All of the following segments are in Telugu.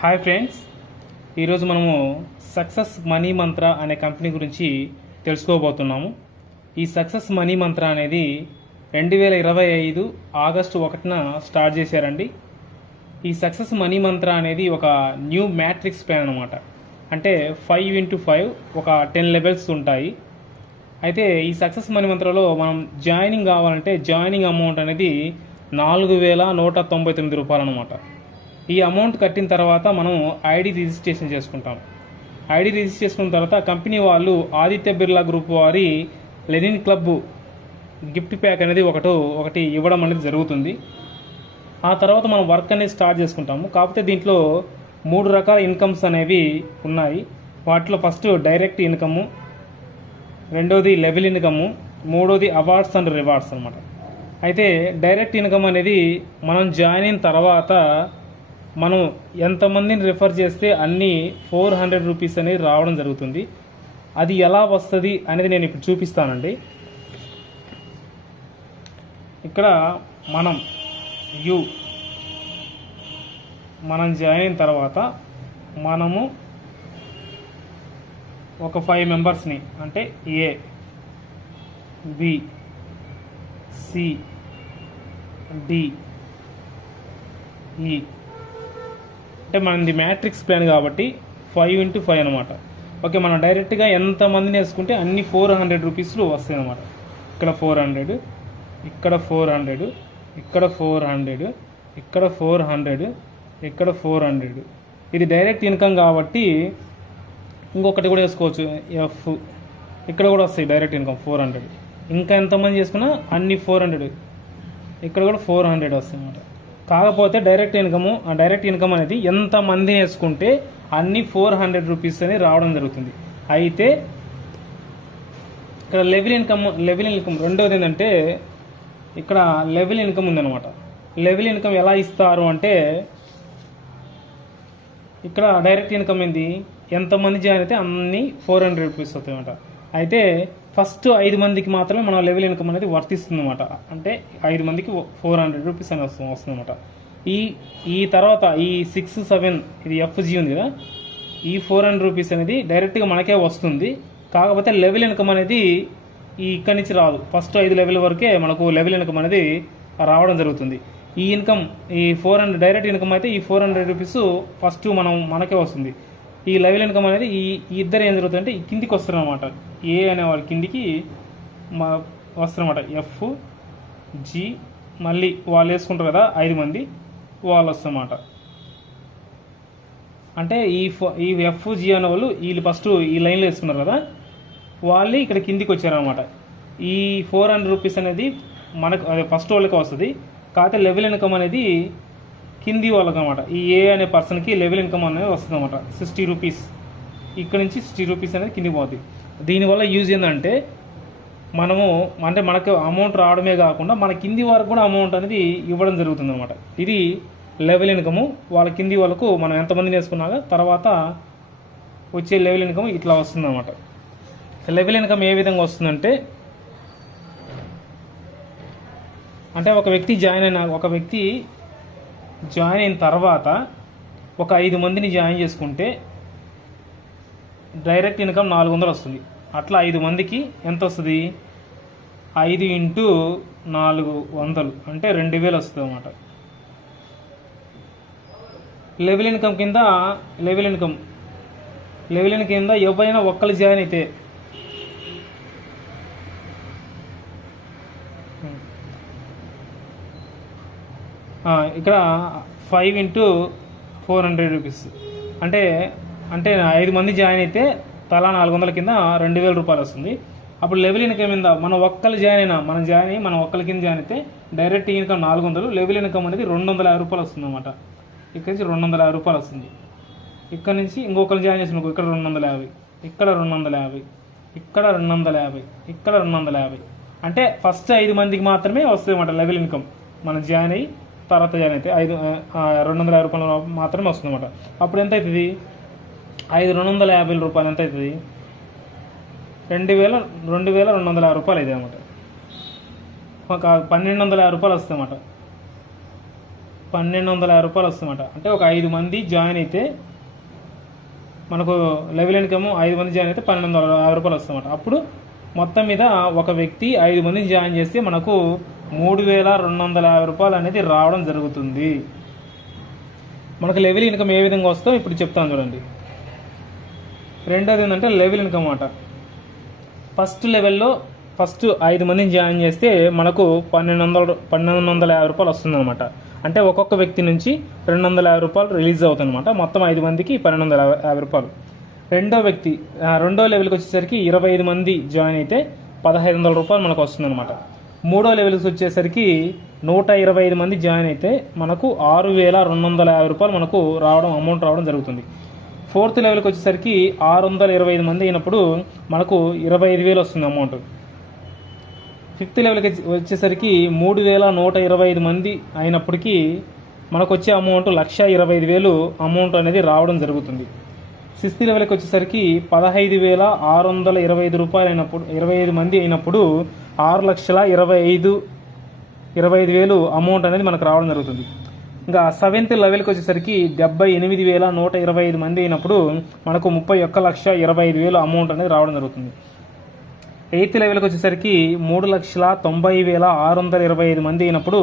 హాయ్ ఫ్రెండ్స్, ఈరోజు మనము సక్సెస్ మనీ మంత్ర అనే కంపెనీ గురించి తెలుసుకోబోతున్నాము. ఈ సక్సెస్ మనీ మంత్ర అనేది 2025 ఆగస్టు 1న స్టార్ట్ చేశారండి. ఈ సక్సెస్ మనీ మంత్ర అనేది ఒక న్యూ మ్యాట్రిక్స్ ప్లాన్ అనమాట. అంటే 5x5 ఒక 10 లెవెల్స్ ఉంటాయి. అయితే ఈ సక్సెస్ మనీ మంత్రలో మనం జాయినింగ్ కావాలంటే జాయినింగ్ అమౌంట్ అనేది 4199 రూపాయలు అనమాట. ఈ అమౌంట్ కట్టిన తర్వాత మనం ఐడి రిజిస్ట్రేషన్ చేసుకుంటాం. ఐడి రిజిస్టర్ చేసుకున్న తర్వాత కంపెనీ వాళ్ళు ఆదిత్య బిర్లా గ్రూప్ వారి లెనిన్ క్లబ్ గిఫ్ట్ ప్యాక్ అనేది ఒకటి ఇవ్వడం అనేది జరుగుతుంది. ఆ తర్వాత మనం వర్క్ అనేది స్టార్ట్ చేసుకుంటాము. కాకపోతే దీంట్లో 3 రకాల ఇన్కమ్స్ అనేవి ఉన్నాయి. వాటిలో ఫస్ట్ డైరెక్ట్ ఇన్కమ్, రెండోది లెవెల్ ఇన్కమ్, మూడోది అవార్డ్స్ అండ్ రివార్డ్స్ అనమాట. అయితే డైరెక్ట్ ఇన్కమ్ అనేది మనం జాయిన్ అయిన తర్వాత మనం ఎంతమందిని రిఫర్ చేస్తే అన్ని 400 రూపీస్ అనేది రావడం జరుగుతుంది. అది ఎలా వస్తుంది అనేది నేను ఇప్పుడు చూపిస్తానండి. ఇక్కడ మనం జాయిన్ అయిన తర్వాత మనము ఒక 5 మెంబర్స్ని, అంటే ఏ, బి, సి, డి, ఈ, అంటే మనది మ్యాట్రిక్స్ ప్లాన్ కాబట్టి 5x5 అనమాట. ఓకే, మనం డైరెక్ట్గా ఎంతమందిని వేసుకుంటే అన్ని 400 రూపీస్లు వస్తాయి అనమాట. ఇక్కడ 400, ఇక్కడ 400, ఇక్కడ 400, ఇక్కడ 400, ఇక్కడ 400. ఇది డైరెక్ట్ ఇన్కమ్ కాబట్టి ఇంకొకటి కూడా వేసుకోవచ్చు, ఎఫ్. ఇక్కడ కూడా వస్తాయి డైరెక్ట్ ఇన్కమ్ 400. ఇంకా ఎంతమంది చేసుకున్నా అన్ని 400. ఇక్కడ కూడా 400 వస్తాయి అన్నమాట. కాకపోతే డైరెక్ట్ ఇన్కమ్ అనేది ఎంతమంది వేసుకుంటే అన్ని 400 రూపీస్ అని రావడం జరుగుతుంది. అయితే ఇక్కడ లెవెల్ ఇన్కమ్ రెండవది ఏంటంటే ఇక్కడ లెవెల్ ఇన్కమ్ ఉందన్నమాట. లెవెల్ ఇన్కమ్ ఎలా ఇస్తారు అంటే ఇక్కడ డైరెక్ట్ ఇన్కమ్ ఏంది, ఎంతమంది జాయిన్ అయితే అన్ని 400 రూపీస్ అవుతాయి అన్నమాట. అయితే ఫస్ట్ 5 మందికి మాత్రమే మన లెవెల్ ఇన్కమ్ అనేది వర్తిస్తుంది అనమాట. అంటే 5 మందికి 400 రూపీస్ అని వస్తుంది అనమాట. ఈ తర్వాత ఈ 6, 7 ఇది ఎఫ్జీ ఉంది కదా, ఈ 400 రూపీస్ అనేది డైరెక్ట్గా మనకే వస్తుంది. కాకపోతే లెవెల్ ఇన్కమ్ అనేది ఇక్కడి నుంచి రాదు. ఫస్ట్ 5 లెవెల్ వరకే మనకు లెవెల్ ఇన్కమ్ అనేది రావడం జరుగుతుంది. ఈ 400 డైరెక్ట్ ఇన్కమ్ అయితే ఈ 400 రూపీస్ ఫస్ట్ మనకే వస్తుంది. ఈ లెవెల్ ఇన్కమ్ అనేది ఈ ఇద్దరు ఏం జరుగుతుందంటే ఈ కిందికి వస్తారు అనమాట. ఏ అనే వాళ్ళ కిందికి వస్తారన్నమాట. ఎఫ్, జి, మళ్ళీ వాళ్ళు వేసుకుంటారు కదా 5 మంది, వాళ్ళు వస్తారన్నమాట. అంటే ఈ ఎఫ్, జి అనే వాళ్ళు వీళ్ళు ఫస్ట్ ఈ లైన్లో వేసుకున్నారు కదా, వాళ్ళు ఇక్కడ కిందికి వచ్చారనమాట. ఈ 400 రూపీస్ అనేది మనకు అదే ఫస్ట్ వాళ్ళకి వస్తుంది. కాకపోతే లెవెల్ ఇన్కమ్ అనేది కింది వాళ్ళకి అనమాట. ఈ ఏ అనే పర్సన్కి లెవెల్ ఇన్కమ్ అనేది వస్తుంది అనమాట. 60 రూపీస్ ఇక్కడ నుంచి 60 రూపీస్ అనేది కిందికి పోతుంది. దీనివల్ల యూజ్ ఏంటంటే మనకు అమౌంట్ రావడమే కాకుండా మన కింది వరకు కూడా అమౌంట్ అనేది ఇవ్వడం జరుగుతుంది అనమాట. ఇది లెవెల్ ఇన్కము. వాళ్ళ కింది వాళ్ళకు మనం ఎంతమంది వేసుకున్నాక తర్వాత వచ్చే లెవెల్ ఇన్కమ్ ఇట్లా వస్తుంది అనమాట. లెవెల్ ఇన్కమ్ ఏ విధంగా వస్తుందంటే ఒక వ్యక్తి జాయిన్ అయిన తర్వాత ఒక 5 మందిని జాయిన్ చేసుకుంటే డైరెక్ట్ ఇన్కమ్ 400 వస్తుంది. అట్లా 5 మందికి ఎంత వస్తుంది, 5 × 400 అంటే 2000 వస్తుంది అన్నమాట. లెవెల్ ఇన్కమ్ కింద ఎవరైనా ఒక్కరు జాయిన్ అయితే ఇక్కడ 5x400 రూపీస్ అంటే 5 మంది జాయిన్ అయితే తలా 400 కింద 2000 రూపాయలు వస్తుంది. అప్పుడు లెవెల్ ఇన్కమ్ కింద మనం ఒక్కరు మనం ఒక్కరి కింద జాయిన్ అయితే డైరెక్ట్ ఇన్కమ్ 400, లెవెల్ ఇన్కమ్ అనేది 250 రూపాయలు వస్తుంది అనమాట. ఇక్కడ నుంచి 250 రూపాయలు వస్తుంది. ఇక్కడ నుంచి ఇంకొకరు జాయిన్ చేసిన ఇక్కడ 250, ఇక్కడ 250, ఇక్కడ 250, ఇక్కడ 250. అంటే ఫస్ట్ 5 మందికి మాత్రమే వస్తుంది అనమాట లెవెల్ ఇన్కమ్. మనం జాయిన్ అయ్యి తర్వాత జాయిన్ అయితే 250 రూపాయలు మాత్రమే వస్తుంది అనమాట. అప్పుడు ఎంత అవుతుంది, 250 రూపాయలు ఎంత అవుతుంది, 2250 రూపాయలు అవుతుంది అనమాట. ఒక 1250 రూపాయలు వస్తుంది అన్నమాట. 1250 వస్తుందన్నమాట. అంటే ఒక 5 మంది జాయిన్ అయితే మనకు లెవెల్ ఇన్కమ్ 5 మంది జాయిన్ అయితే 1250 వస్తుందన్నమాట. అప్పుడు మొత్తం మీద ఒక వ్యక్తి 5 మందిని జాయిన్ చేస్తే మనకు 3250 అనేది రావడం జరుగుతుంది. మనకు లెవెల్ ఇన్కమ్ ఏ విధంగా వస్తుందో ఇప్పుడు చెప్తాను చూడండి. రెండోది ఏంటంటే లెవెల్ ఇన్కమ్ అన్నమాట. ఫస్ట్ లెవెల్లో ఫస్ట్ 5 మందిని జాయిన్ చేస్తే మనకు 1250 వస్తుందన్నమాట. అంటే ఒక్కొక్క వ్యక్తి నుంచి 250 రూపాయలు రిలీజ్ అవుతుందన్నమాట. మొత్తం 5 మందికి 1250. రెండో లెవెల్కి వచ్చేసరికి 25 మంది జాయిన్ అయితే 1500 రూపాయలు మనకు వస్తుందన్నమాట. మూడో లెవెల్కి వచ్చేసరికి 125 మంది జాయిన్ అయితే మనకు 6250 రూపాయలు మనకు అమౌంట్ రావడం జరుగుతుంది. ఫోర్త్ లెవెల్కి వచ్చేసరికి 625 మంది అయినప్పుడు మనకు 25,000 వస్తుంది అమౌంట్. ఫిఫ్త్ లెవెల్కి వచ్చేసరికి 3125 మంది అయినప్పటికీ మనకు వచ్చే అమౌంట్ 1,25,000 అమౌంట్ అనేది రావడం జరుగుతుంది. సిక్స్త్ లెవెల్కి వచ్చేసరికి 15,625 రూపాయలు అయినప్పుడు 25 మంది అయినప్పుడు 6,25,000 అమౌంట్ అనేది మనకు రావడం జరుగుతుంది. ఇంకా సెవెంత్ లెవెల్కి వచ్చేసరికి 78,125 మంది అయినప్పుడు మనకు 31,25,000 అమౌంట్ అనేది రావడం జరుగుతుంది. ఎయిత్ లెవెల్కి వచ్చేసరికి 3,90,625 మంది అయినప్పుడు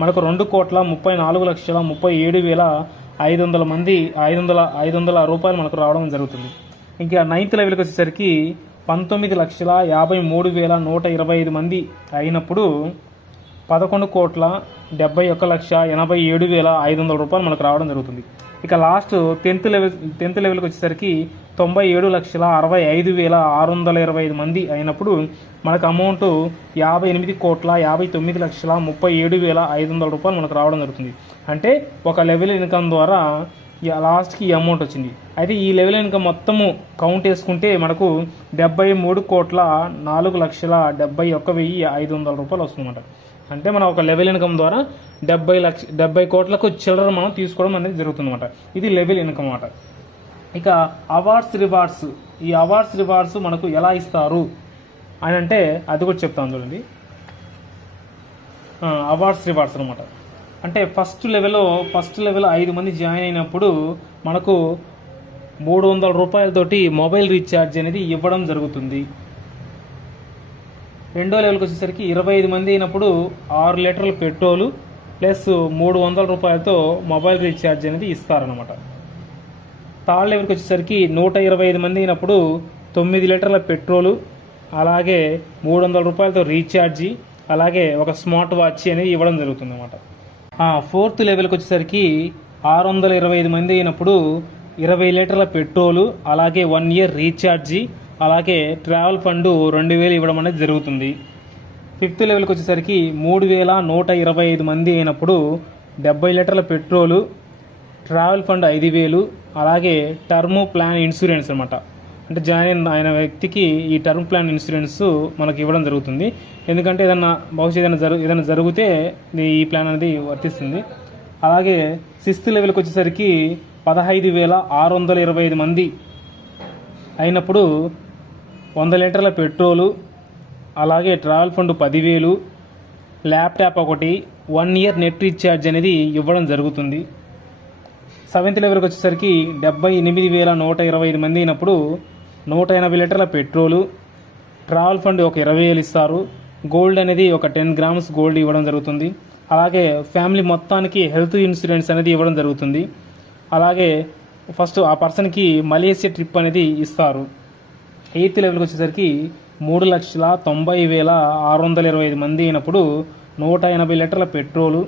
మనకు 2,34,37,500 మంది 500 రూపాయలు మనకు రావడం జరుగుతుంది. ఇంకా నైన్త్ లెవెల్కి వచ్చేసరికి 19,53,125 మంది అయినప్పుడు 11,71,87,500 రూపాయలు మనకు రావడం జరుగుతుంది. ఇక లాస్ట్ టెన్త్ లెవెల్కి వచ్చేసరికి 97,65,625 మంది అయినప్పుడు మనకు అమౌంట్ 58,59,37,500 రూపాయలు మనకు రావడం జరుగుతుంది. అంటే ఒక లెవెల్ ఇన్కమ్ ద్వారా లాస్ట్కి ఈ అమౌంట్ వచ్చింది. అయితే ఈ లెవెల్ ఇన్కమ్ మొత్తము కౌంట్ వేసుకుంటే మనకు 73,04,71,500 రూపాయలు వస్తుందన్నమాట. అంటే మనం ఒక లెవెల్ ఇన్కమ్ ద్వారా 70 కోట్లకు చిల్లర మనం తీసుకోవడం అనేది జరుగుతుందన్నమాట. ఇది లెవెల్ ఇన్కమ్ అన్నమాట. ఇక అవార్డ్స్ రివార్డ్స్ మనకు ఎలా ఇస్తారు అని అంటే అది కూడా చెప్తాను చూడండి. అవార్డ్స్ రివార్డ్స్ అనమాట. అంటే ఫస్ట్ లెవెల్ 5 మంది జాయిన్ అయినప్పుడు మనకు 300 రూపాయలతోటి మొబైల్ రీఛార్జ్ అనేది ఇవ్వడం జరుగుతుంది. రెండో లెవెల్కి వచ్చేసరికి 25 మంది అయినప్పుడు 6 లీటర్ల పెట్రోలు ప్లస్ 300 రూపాయలతో మొబైల్ రీఛార్జ్ అనేది ఇస్తారనమాట. థర్డ్ లెవెల్కి వచ్చేసరికి 125 మంది అయినప్పుడు 9 లీటర్ల పెట్రోలు అలాగే 300 రూపాయలతో రీఛార్జి అలాగే ఒక స్మార్ట్ వాచ్ అనేది ఇవ్వడం జరుగుతుంది అనమాట. ఫోర్త్ లెవెల్కి వచ్చేసరికి 625 మంది అయినప్పుడు 20 లీటర్ల పెట్రోలు అలాగే 1 ఇయర్ రీఛార్జి అలాగే ట్రావెల్ ఫండ్ 2,000 ఇవ్వడం అనేది జరుగుతుంది. ఫిఫ్త్ లెవెల్కి వచ్చేసరికి 3,125 మంది అయినప్పుడు 70 లీటర్ల పెట్రోలు ట్రావెల్ ఫండ్ 5,000 అలాగే టర్మ్ ప్లాన్ ఇన్సూరెన్స్ అనమాట. అంటే జాయిన్ అయిన వ్యక్తికి ఈ టర్మ్ ప్లాన్ ఇన్సూరెన్స్ మనకి ఇవ్వడం జరుగుతుంది. ఎందుకంటే ఏదైనా జరిగితే ఈ ప్లాన్ అనేది వర్తిస్తుంది. అలాగే సిక్స్త్ లెవెల్కి వచ్చేసరికి 15,625 మంది అయినప్పుడు 100 లీటర్ల పెట్రోలు అలాగే ట్రావెల్ ఫండ్ 10,000 ల్యాప్టాప్ ఒకటి 1 ఇయర్ నెట్ రీఛార్జ్ అనేది ఇవ్వడం జరుగుతుంది. సెవెంత్ లెవెల్కి వచ్చేసరికి 78,125 మంది అయినప్పుడు 180 లీటర్ల పెట్రోలు ట్రావెల్ ఫండ్ ఒక 20,000 ఇస్తారు. గోల్డ్ అనేది ఒక 10 గ్రామ్స్ గోల్డ్ ఇవ్వడం జరుగుతుంది. అలాగే ఫ్యామిలీ మొత్తానికి హెల్త్ ఇన్సూరెన్స్ అనేది ఇవ్వడం జరుగుతుంది. అలాగే ఫస్ట్ ఆ పర్సన్కి మలేషియా ట్రిప్ అనేది ఇస్తారు. ఎయిత్ లెవెల్కి వచ్చేసరికి 3,90,625 మంది అయినప్పుడు 180 లీటర్ల పెట్రోలు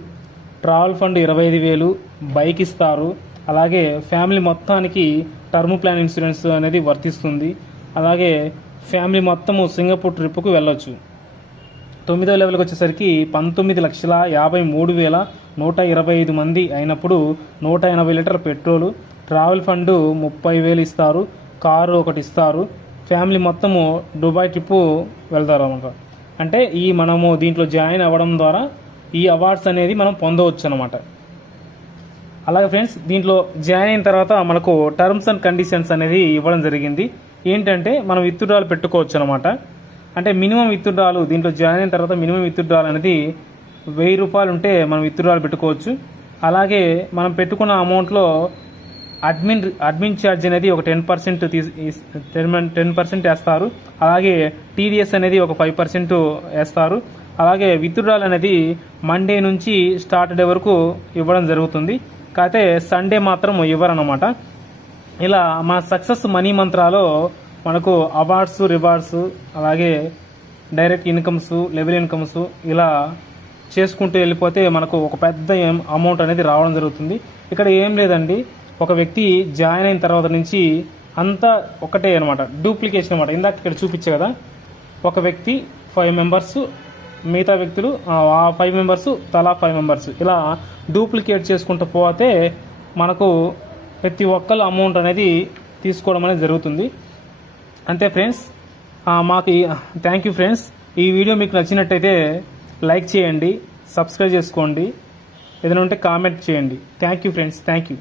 ట్రావెల్ ఫండ్ 25,000 బైక్ ఇస్తారు. అలాగే ఫ్యామిలీ మొత్తానికి టర్మ్ ప్లాన్ ఇన్సూరెన్స్ అనేది వర్తిస్తుంది. అలాగే ఫ్యామిలీ మొత్తము సింగపూర్ ట్రిప్కు వెళ్ళొచ్చు. తొమ్మిదో లెవెల్కి వచ్చేసరికి 19,53,125 మంది అయినప్పుడు 180 లీటర్ల పెట్రోలు ట్రావెల్ ఫండ్ 30,000 ఇస్తారు. కారు ఒకటి ఇస్తారు. ఫ్యామిలీ మొత్తము దుబాయ్ ట్రిప్పు వెళ్తారు అన్నమాట. అంటే మనము దీంట్లో జాయిన్ అవ్వడం ద్వారా ఈ అవార్డ్స్ అనేది మనం పొందవచ్చు అనమాట. అలాగే ఫ్రెండ్స్, దీంట్లో జాయిన్ అయిన తర్వాత మనకు టర్మ్స్ అండ్ కండిషన్స్ అనేది ఇవ్వడం జరిగింది. ఏంటంటే మనం విత్డ్రాల్ పెట్టుకోవచ్చు అనమాట. అంటే మినిమం విత్డ్రాల్ దీంట్లో జాయిన్ అయిన తర్వాత మినిమం విత్డ్రాల్ అనేది 1,000 రూపాయలు ఉంటే మనం విత్డ్రాల్ పెట్టుకోవచ్చు. అలాగే మనం పెట్టుకున్న అమౌంట్లో అడ్మిన్ ఛార్జ్ అనేది ఒక 10% 10% వేస్తారు. అలాగే టీడీఎస్ అనేది ఒక 5% వేస్తారు. అలాగే విత్డ్రాల్ అనేది మండే నుంచి స్టార్ట్ డే వరకు ఇవ్వడం జరుగుతుంది. కాకపోతే సండే మాత్రం ఇవ్వరన్నమాట. ఇలా మన సక్సెస్ మనీ మంత్రాలో మనకు అవార్డ్స్, రివార్డ్స్, అలాగే డైరెక్ట్ ఇన్కమ్స్, లెవెల్ ఇన్కమ్స్ ఇలా చేసుకుంటూ వెళ్ళిపోతే మనకు ఒక పెద్ద అమౌంట్ అనేది రావడం జరుగుతుంది. ఇక్కడ ఏం లేదండి, ఒక వ్యక్తి జాయిన్ అయిన తర్వాత నుంచి అంతా ఒకటే అనమాట, డూప్లికేషన్ అనమాట. ఇందాక ఇక్కడ చూపించే కదా, ఒక వ్యక్తి 5 మెంబర్స్, మిగతా వ్యక్తులు ఆ 5 మెంబర్స్ తలా 5 మెంబర్స్ ఇలా డూప్లికేట్ చేసుకుంటూ పోతే మనకు ప్రతి ఒక్కరు అమౌంట్ అనేది తీసుకోవడం అనేది జరుగుతుంది. అంతే ఫ్రెండ్స్. మాకు థ్యాంక్ యూ ఫ్రెండ్స్. ఈ వీడియో మీకు నచ్చినట్టయితే లైక్ చేయండి, సబ్స్క్రైబ్ చేసుకోండి, ఏదైనా ఉంటే కామెంట్ చేయండి. Thank you friends. Thank you.